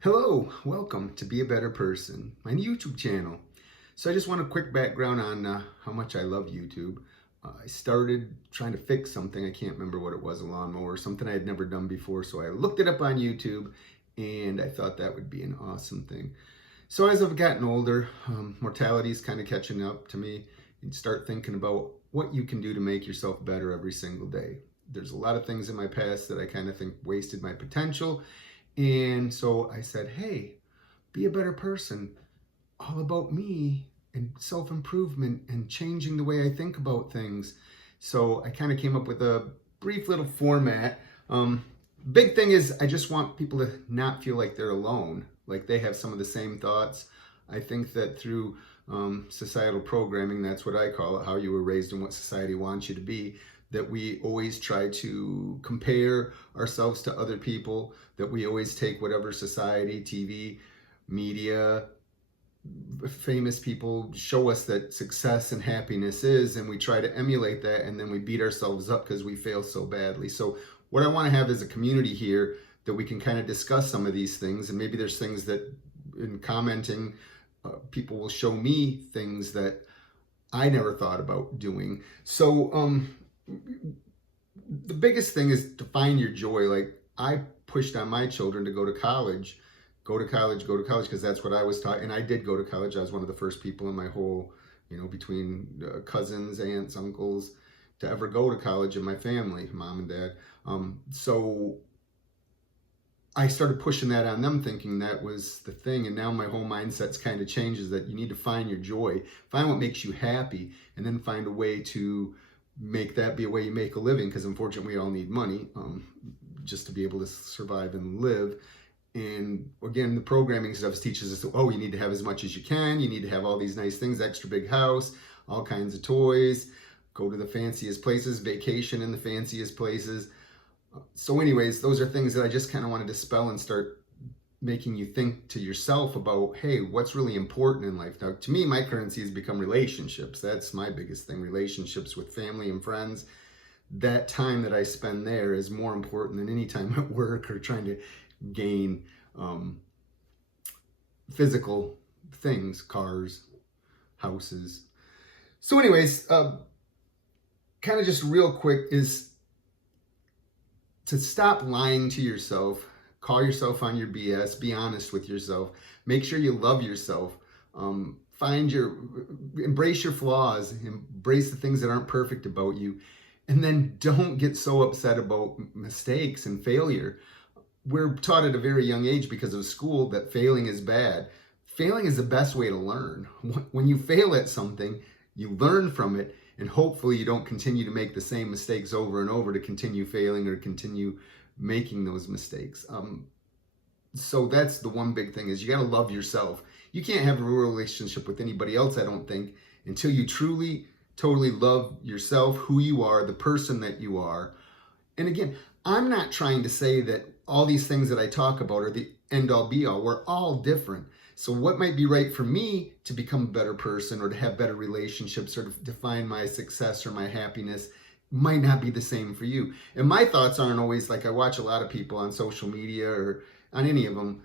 Hello, welcome to Be a Better Person, my YouTube channel. So I just want a quick background on how much I love YouTube. I started trying to fix something, I can't remember what it was, a lawnmower, something I had never done before, so I looked it up on YouTube and I thought that would be an awesome thing. So as I've gotten older, mortality is kind of catching up to me. You start thinking about what you can do to make yourself better every single day. There's a lot of things in my past that I kind of think wasted my potential, and so I said, hey, be a better person, all about me and self improvement and changing the way I think about things. So I kind of came up with a brief little format. Big thing is, I just want people to not feel like they're alone, like they have some of the same thoughts. I think that through societal programming, that's what I call it, how you were raised and what society wants you to be, that we always try to compare ourselves to other people, that we always take whatever society, TV, media, famous people show us that success and happiness is, and we try to emulate that, and then we beat ourselves up because we fail so badly. So what I want to have is a community here that we can kind of discuss some of these things, and maybe there's things that in commenting, people will show me things that I never thought about doing. So the biggest thing is to find your joy. Like, I pushed on my children to go to college, go to college, go to college, because that's what I was taught. And I did go to college. I was one of the first people in my whole, between cousins, aunts, uncles, to ever go to college in my family, mom and dad. So I started pushing that on them, thinking that was the thing. And now my whole mindset's kind of changes, that you need to find your joy, find what makes you happy, and then find a way to make that be a way you make a living, because unfortunately we all need money just to be able to survive and live. And again, the programming stuff teaches us, oh, you need to have as much as you can, you need to have all these nice things, extra big house, all kinds of toys, go to the fanciest places, vacation in the fanciest places. So anyways, those are things that I just kind of want to dispel and start making you think to yourself about, hey, what's really important in life? Now, to me, my currency has become relationships. That's my biggest thing, relationships with family and friends. That time that I spend there is more important than any time at work or trying to gain physical things, cars, houses. So anyways, kind of just real quick is to stop lying to yourself. Call yourself on your BS. Be honest with yourself. Make sure you love yourself. Embrace your flaws. Embrace the things that aren't perfect about you. And then don't get so upset about mistakes and failure. We're taught at a very young age, because of school, that failing is bad. Failing is the best way to learn. When you fail at something, you learn from it, and hopefully you don't continue to make the same mistakes over and over to continue failing or continue making those mistakes. So that's the one big thing, is you got to love yourself. You can't have a real relationship with anybody else, I don't think, until you truly, totally love yourself, who you are, the person that you are. And again, I'm not trying to say that all these things that I talk about are the end all be all. We're all different. So what might be right for me to become a better person, or to have better relationships, or to define my success or my happiness, might not be the same for you. And my thoughts aren't always like, I watch a lot of people on social media or on any of them,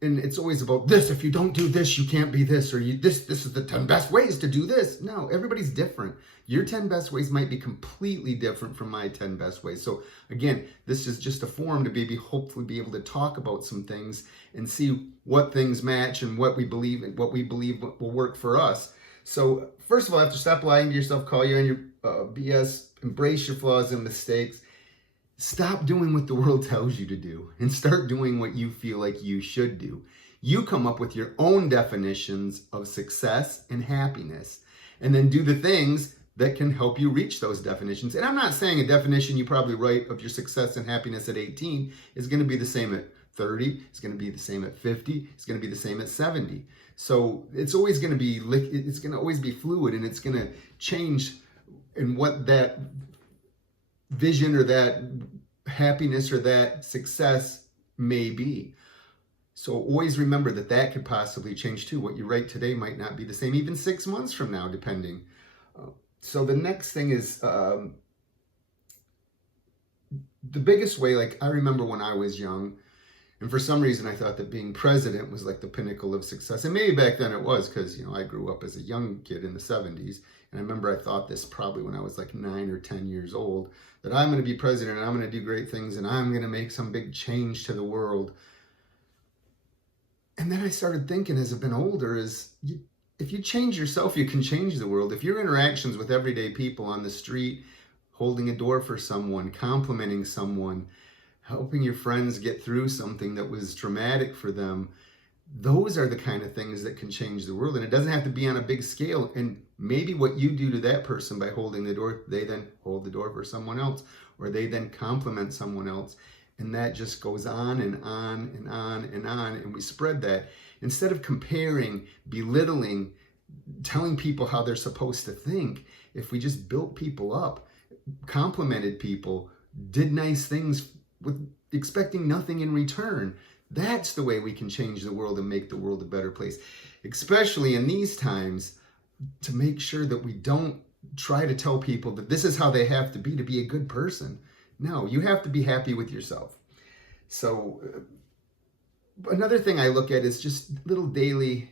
and it's always about this. If you don't do this, you can't be this, or this is the 10 best ways to do this. No, everybody's different. Your 10 best ways might be completely different from my 10 best ways. So again, this is just a forum to hopefully be able to talk about some things and see what things match and what we believe will work for us. So first of all, I have to stop lying to yourself, call you on your BS, embrace your flaws and mistakes. Stop doing what the world tells you to do and start doing what you feel like you should do. You come up with your own definitions of success and happiness, and then do the things that can help you reach those definitions. And I'm not saying a definition you probably write of your success and happiness at 18 is going to be the same at 30, it's going to be the same at 50, it's going to be the same at 70. So it's always going to always be fluid, and it's going to change in what that vision or that happiness or that success may be. So always remember that that could possibly change too. What you write today might not be the same even 6 months from now, depending. So the next thing is the biggest way, like I remember when I was young, And for some reason, I thought that being president was like the pinnacle of success. And maybe back then it was, because, I grew up as a young kid in the 70s. And I remember I thought this probably when I was like 9 or 10 years old, that I'm going to be president and I'm going to do great things and I'm going to make some big change to the world. And then I started thinking as I've been older if you change yourself, you can change the world. If your interactions with everyday people on the street, holding a door for someone, complimenting someone, helping your friends get through something that was traumatic for them, those are the kind of things that can change the world. And it doesn't have to be on a big scale. And maybe what you do to that person by holding the door, they then hold the door for someone else, or they then compliment someone else. And that just goes on and on and on and on. And we spread that. Instead of comparing, belittling, telling people how they're supposed to think, if we just built people up, complimented people, did nice things with expecting nothing in return, that's the way we can change the world and make the world a better place. Especially in these times, to make sure that we don't try to tell people that this is how they have to be a good person. No, you have to be happy with yourself. So another thing I look at is just little daily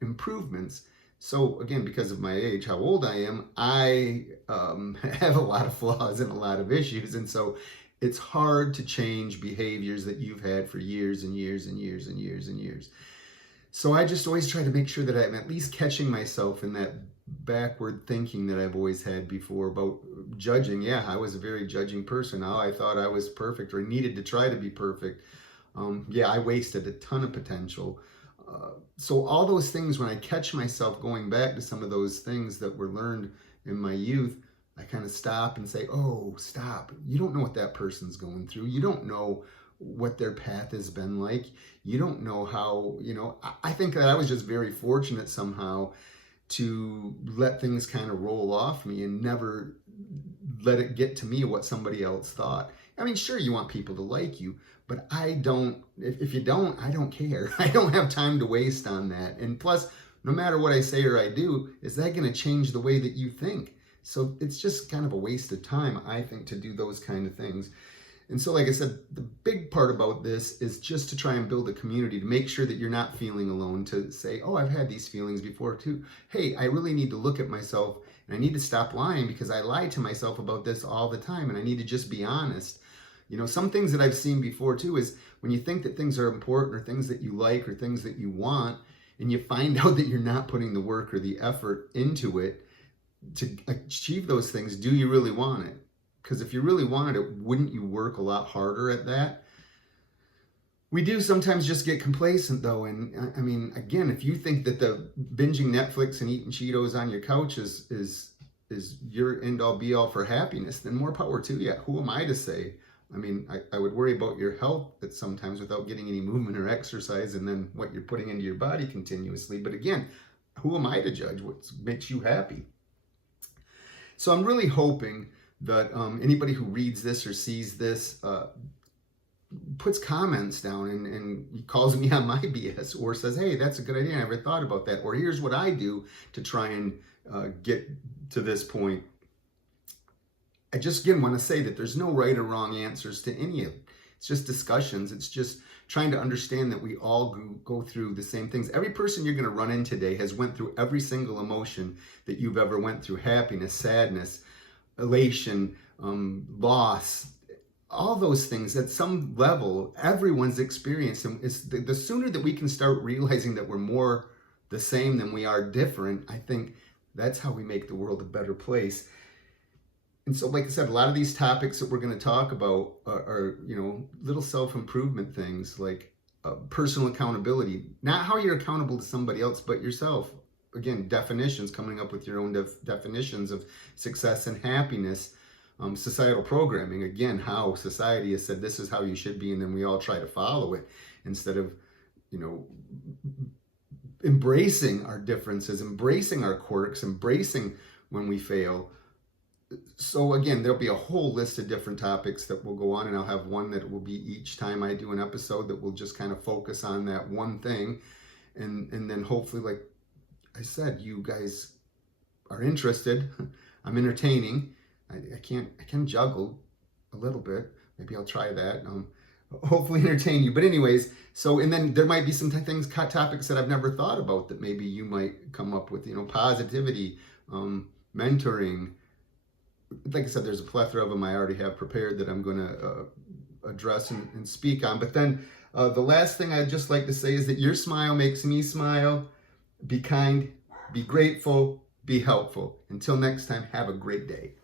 improvements. So again, because of my age, how old I am, I have a lot of flaws and a lot of issues. And so it's hard to change behaviors that you've had for years and years and years and years and years. So I just always try to make sure that I'm at least catching myself in that backward thinking that I've always had before about judging. Yeah, I was a very judging person. Oh, I thought I was perfect or needed to try to be perfect. Yeah, I wasted a ton of potential. So all those things, when I catch myself going back to some of those things that were learned in my youth, I kind of stop and say, oh, stop. You don't know what that person's going through. You don't know what their path has been like. You don't know how, I think that I was just very fortunate somehow to let things kind of roll off me and never let it get to me what somebody else thought. I mean, sure, you want people to like you, but I don't, if you don't, I don't care. I don't have time to waste on that. And plus, no matter what I say or I do, is that going to change the way that you think? So it's just kind of a waste of time, I think, to do those kind of things. And so, like I said, the big part about this is just to try and build a community, to make sure that you're not feeling alone, to say, oh, I've had these feelings before too. Hey, I really need to look at myself and I need to stop lying because I lie to myself about this all the time and I need to just be honest. Some things that I've seen before too is when you think that things are important or things that you like or things that you want, and you find out that you're not putting the work or the effort into it to achieve those things, do you really want it? Because if you really wanted it, wouldn't you work a lot harder at that? We do sometimes just get complacent though. And I mean, again, if you think that the binging Netflix and eating Cheetos on your couch is your end all be all for happiness, then more power to you. Who am I to say? I mean, I would worry about your health at sometimes without getting any movement or exercise and then what you're putting into your body continuously. But again, who am I to judge what makes you happy? So I'm really hoping that anybody who reads this or sees this puts comments down and calls me on my BS or says, hey, that's a good idea. I never thought about that. Or here's what I do to try and get to this point. I just, again, want to say that there's no right or wrong answers to any of it. It's just discussions. It's just trying to understand that we all go through the same things. Every person you're going to run in today has went through every single emotion that you've ever went through. Happiness, sadness, elation, loss, all those things at some level, everyone's experienced. And it's the sooner that we can start realizing that we're more the same than we are different, I think that's how we make the world a better place. And so, like I said, a lot of these topics that we're going to talk about are little self-improvement things like personal accountability, not how you're accountable to somebody else, but yourself. Again, definitions, coming up with your own definitions of success and happiness. Societal programming, again, how society has said this is how you should be, and then we all try to follow it instead of, embracing our differences, embracing our quirks, embracing when we fail. So again, there'll be a whole list of different topics that will go on, and I'll have one that will be each time I do an episode that will just kind of focus on that one thing. And then hopefully, like I said, you guys are interested. I'm entertaining. I can juggle a little bit. Maybe I'll try that. hopefully entertain you. But anyways, so, and then there might be some things, topics that I've never thought about that maybe you might come up with, positivity, mentoring. Like I said, there's a plethora of them I already have prepared that I'm going to address and speak on. But then the last thing I'd just like to say is that your smile makes me smile. Be kind, be grateful, be helpful. Until next time, have a great day.